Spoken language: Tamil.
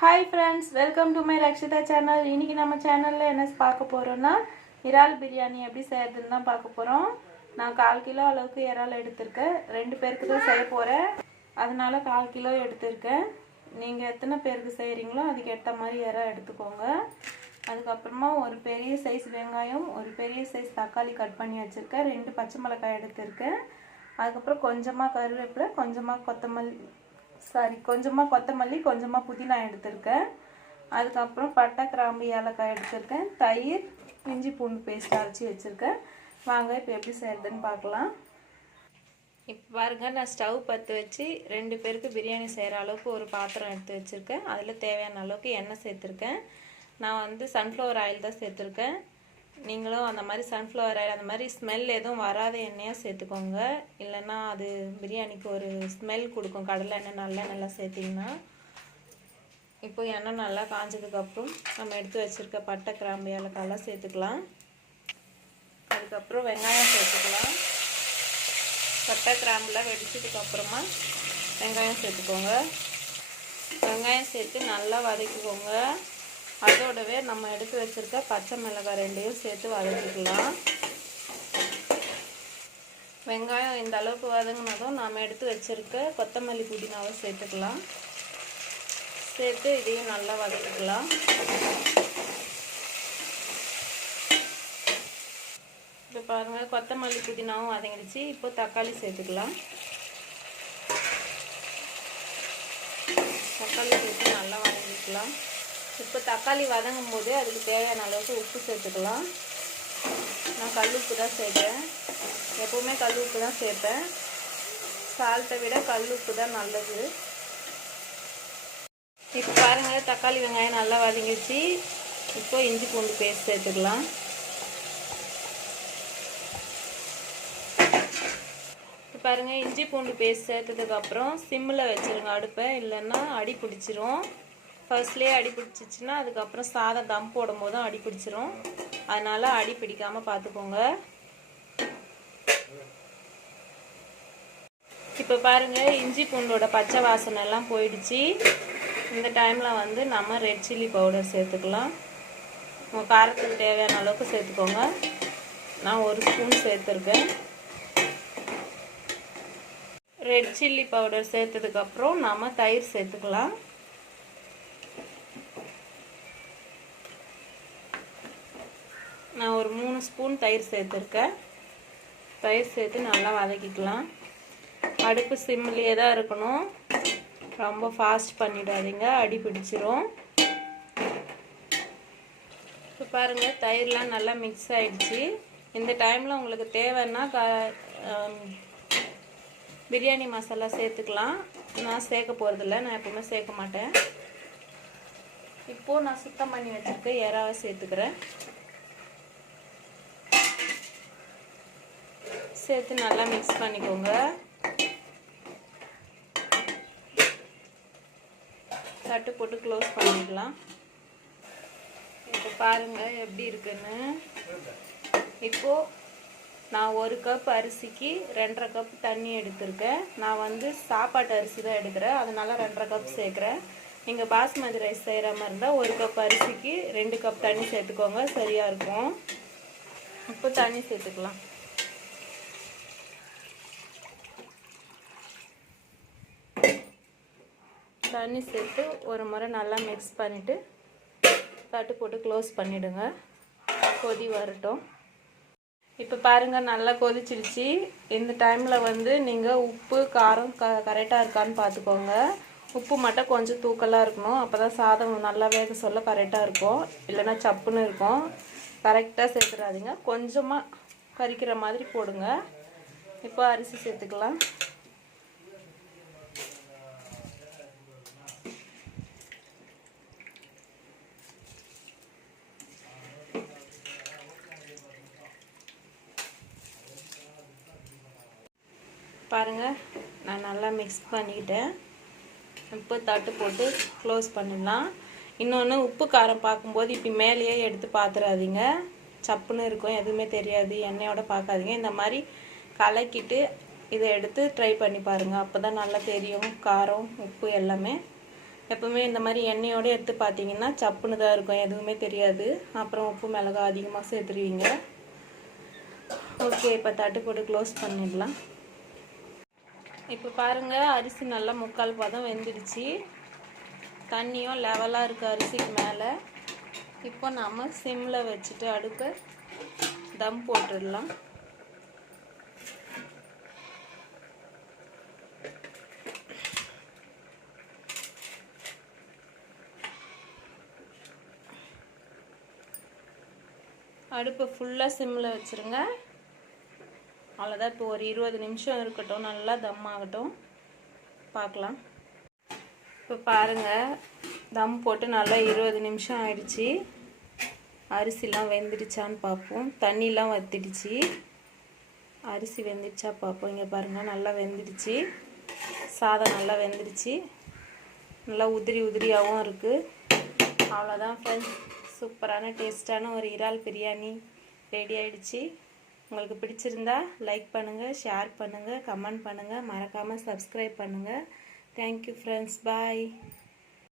Hi friends, welcome to my Rakshitha channel. இன்றைக்கி நம்ம சேனலில் என்ன பார்க்க போகிறோன்னா இறால் பிரியாணி எப்படி செய்கிறதுன்னு தான் பார்க்க போகிறோம். நான் 1/4 கிலோ அளவுக்கு இறால் எடுத்திருக்கேன். 2 பேருக்கு தான் செய்ய போகிறேன், அதனால் 1/4 கிலோ எடுத்திருக்கேன். நீங்கள் எத்தனை பேருக்கு செய்கிறீங்களோ அதுக்கு ஏற்ற மாதிரி இறால் எடுத்துக்கோங்க. அதுக்கப்புறமா ஒரு பெரிய சைஸ் வெங்காயம், ஒரு பெரிய சைஸ் தக்காளி கட் பண்ணி வச்சுருக்கேன். 2 பச்சை மிளகாய் எடுத்திருக்கேன். அதுக்கப்புறம் கொஞ்சமாக கருவேப்பிலை, கொஞ்சமாக கொத்தமல்லி, கொஞ்சமாக புதினா எடுத்திருக்கேன். அதுக்கப்புறம் பட்டை, கிராம்பு, ஏலக்காய் எடுத்திருக்கேன். தயிர், இஞ்சி பூண்டு பேஸ்ட் அரைச்சி வச்சுருக்கேன். வாங்க இப்போ எப்படி செய்கிறதுன்னு பார்க்கலாம். இப்போ பாருங்கள், நான் ஸ்டவ் பற்ற வச்சு 2 பேருக்கு பிரியாணி செய்கிற அளவுக்கு ஒரு பாத்திரம் எடுத்து வச்சுருக்கேன். அதில் தேவையான அளவுக்கு எண்ணெய் சேர்த்துருக்கேன். நான் வந்து சன்ஃப்ளவர் ஆயில் தான் சேர்த்துருக்கேன். நீங்களும் அந்த மாதிரி சன்ஃப்ளவர் ஆயில், அந்த மாதிரி ஸ்மெல் எதுவும் வராத எண்ணெயாக சேர்த்துக்கோங்க. இல்லைன்னா அது பிரியாணிக்கு ஒரு ஸ்மெல் கொடுக்கும். கடலை எண்ணெய், நல்லா சேர்த்திங்கன்னா. இப்போ எண்ணெய் நல்லா காஞ்சதுக்கப்புறம் நம்ம எடுத்து வச்சுருக்க பட்டை, கிராம்பு, ஏலக்காயெல்லாம் சேர்த்துக்கலாம். அதுக்கப்புறம் வெங்காயம் சேர்த்துக்கலாம். பட்டை, கிராம்புலாம் வெடிச்சதுக்கப்புறமா வெங்காயம் சேர்த்துக்கோங்க. வெங்காயம் சேர்த்து நல்லா வதக்கிக்கோங்க. அதோடவே நம்ம எடுத்து வச்சுருக்க பச்சை மிளகாய் 2ஐயும் சேர்த்து வதக்கிக்கலாம். வெங்காயம் இந்த அளவுக்கு வதங்கினதும் நாம் எடுத்து வச்சுருக்க கொத்தமல்லி, புதினாவை சேர்த்துக்கலாம். சேர்த்து இதையும் நல்லா வதக்கிக்கலாம். இப்போ பாருங்கள், கொத்தமல்லி, புதினாவும் வதங்கிடுச்சு. இப்போ தக்காளி சேர்த்துக்கலாம். தக்காளி சேர்த்து நல்லா வதக்கிக்கலாம். இப்போ தக்காளி வதங்கும் போது அதுக்கு தேவையான அளவுக்கு உப்பு சேர்த்துக்கலாம். நான் கல் உப்பு தான் சேர்ப்பேன். எப்போவுமே கல் உப்பு தான் சேர்ப்பேன். சால்ட்டை விட கல் உப்பு தான் நல்லது. இப்போ பாருங்கள், தக்காளி வெங்காயம் நல்லா வதங்கிடுச்சு. இப்போ இஞ்சி பூண்டு பேஸ்ட் சேர்த்துக்கலாம். இப்போ பாருங்கள், இஞ்சி பூண்டு பேஸ்ட் சேர்த்ததுக்கப்புறம் சிம்மில் வச்சுருங்க அடுப்பை, இல்லைன்னா அடி பிடிச்சிரும். ஃபர்ஸ்ட்லேயே அடி பிடிச்சிச்சின்னா அதுக்கப்புறம் சாதம் தம் போடும் போதும் அடி பிடிச்சிரும். அதனால் அடி பிடிக்காமல் பார்த்துக்கோங்க. இப்போ பாருங்கள், இஞ்சி பூண்டோட பச்சை வாசனை எல்லாம் போயிடுச்சு. இந்த டைமில் வந்து நம்ம ரெட் சில்லி பவுடர் சேர்த்துக்கலாம். உங்கள் காரத்துக்கு தேவையான அளவுக்கு சேர்த்துக்கோங்க. நான் 1 ஸ்பூன் சேர்த்துருக்கேன். ரெட் சில்லி பவுடர் சேர்த்ததுக்கப்புறம் நம்ம தயிர் சேர்த்துக்கலாம். நான் ஒரு 3 ஸ்பூன் தயிர் சேர்த்துருக்கேன். தயிர் சேர்த்து நல்லா வதக்கிக்கலாம். அடுப்பு சிம்லேயே தான் இருக்கணும், ரொம்ப ஃபாஸ்ட் பண்ணிடாதீங்க, அடி பிடிச்சிரும். இப்போ பாருங்கள், தயிர்லாம் நல்லா மிக்ஸ் ஆகிடுச்சு. இந்த டைமில் உங்களுக்கு தேவைன்னா பிரியாணி மசாலா சேர்த்துக்கலாம். நான் சேர்க்க போகிறதில்ல, நான் எப்பவுமே சேர்க்க மாட்டேன். இப்போது நான் சுத்தம் பண்ணி வச்சுருக்க இறாவை சேர்த்துக்கிறேன். சேர்த்து நல்லா மிக்ஸ் பண்ணிக்கோங்க. தட்டு போட்டு க்ளோஸ் பண்ணிக்கலாம். இப்போ பாருங்கள் எப்படி இருக்குன்னு. இப்போது நான் 1 கப் அரிசிக்கு 2.5 கப் தண்ணி எடுத்திருக்கேன். நான் வந்து சாப்பாட்டு அரிசி தான் எடுக்கிறேன், அதனால் 2.5 கப் சேர்க்குறேன். நீங்கள் பாஸ்மதி ரைஸ் செய்கிற மாதிரி இருந்தால் 1 கப் அரிசிக்கு 2 கப் தண்ணி சேர்த்துக்கோங்க, சரியாக இருக்கும். இப்போ தண்ணி சேர்த்துக்கலாம். தண்ணி சேர்த்து ஒரு முறை நல்லா மிக்ஸ் பண்ணிவிட்டு தட்டு போட்டு க்ளோஸ் பண்ணிவிடுங்க. கொதி வரட்டும். இப்போ பாருங்கள், நல்லா கொதிச்சிடுச்சு. இந்த டைமில் வந்து நீங்கள் உப்பு, காரம் கரெக்டாக இருக்கான்னு பார்த்துக்கோங்க. உப்பு மட்டும் கொஞ்சம் தூக்கலாக இருக்கணும், அப்போ தான் சாதம் நல்லா வேக சொல்ல கரெக்டாக இருக்கும். இல்லைன்னா சப்புன்னு இருக்கும். கரெக்டாக சேர்த்துடாதீங்க, கொஞ்சமாக கறிக்கிற மாதிரி போடுங்க. இப்போ அரிசி சேர்த்துக்கலாம். பாருங்கள், நான் நல்லா மிக்ஸ் பண்ணிக்கிட்டேன். இப்போ தட்டு போட்டு க்ளோஸ் பண்ணிடலாம். இன்னொன்று, உப்பு காரம் பார்க்கும்போது இப்படி மேலேயே எடுத்து பார்த்துடாதீங்க, சப்புன்னு இருக்கும், எதுவுமே தெரியாது. எண்ணெயோட பார்க்காதீங்க. இந்த மாதிரி கலக்கிட்டு இதை எடுத்து ட்ரை பண்ணி பாருங்கள், அப்போ தான் நல்லா தெரியும் காரம், உப்பு எல்லாமே. எப்பவுமே இந்த மாதிரி எண்ணெயோடு எடுத்து பார்த்தீங்கன்னா சப்புன்னு தான் இருக்கும், எதுவுமே தெரியாது. அப்புறம் உப்பு மிளகாய் அதிகமாக சேர்த்துருவீங்க. ஓகே, இப்போ தட்டு போட்டு க்ளோஸ் பண்ணிடலாம். இப்போ பாருங்கள், அரிசி நல்லா 3/4 பதம் வெந்துடுச்சு. தண்ணியும் லெவலாக இருக்குது அரிசிக்கு மேலே. இப்போ நம்ம சிம்மில் வச்சுட்டு அடுப்பை தம் போட்டுடலாம். அடுப்பை ஃபுல்லாக சிம்மில் வச்சுருங்க. அவ்வளோதான். இப்போ ஒரு 20 நிமிஷம் இருக்கட்டும், நல்லா தம் ஆகட்டும், பார்க்கலாம். இப்போ பாருங்கள், தம் போட்டு நல்லா 20 நிமிஷம் ஆயிடுச்சு. அரிசிலாம் வெந்துடுச்சான்னு பார்ப்போம். தண்ணிலாம் வத்திடுச்சு. அரிசி வெந்துடுச்சா பார்ப்போம். இங்கே பாருங்கள், நல்லா வெந்துடுச்சு. சாதம் நல்லா வெந்துடுச்சு. நல்லா உதிரி உதிரியாகவும் இருக்குது. அவ்வளோதான் ஃப்ரெண்ட்ஸ், சூப்பரான டேஸ்டான ஒரு இறால் பிரியாணி ரெடி ஆகிடுச்சு. உங்களுக்கு பிடிச்சிருந்தா லைக் பண்ணுங்கள், ஷேர் பண்ணுங்கள், கமெண்ட் பண்ணுங்கள், மறக்காமல் சப்ஸ்கிரைப் பண்ணுங்கள். தேங்க்யூ ஃப்ரெண்ட்ஸ், பாய்.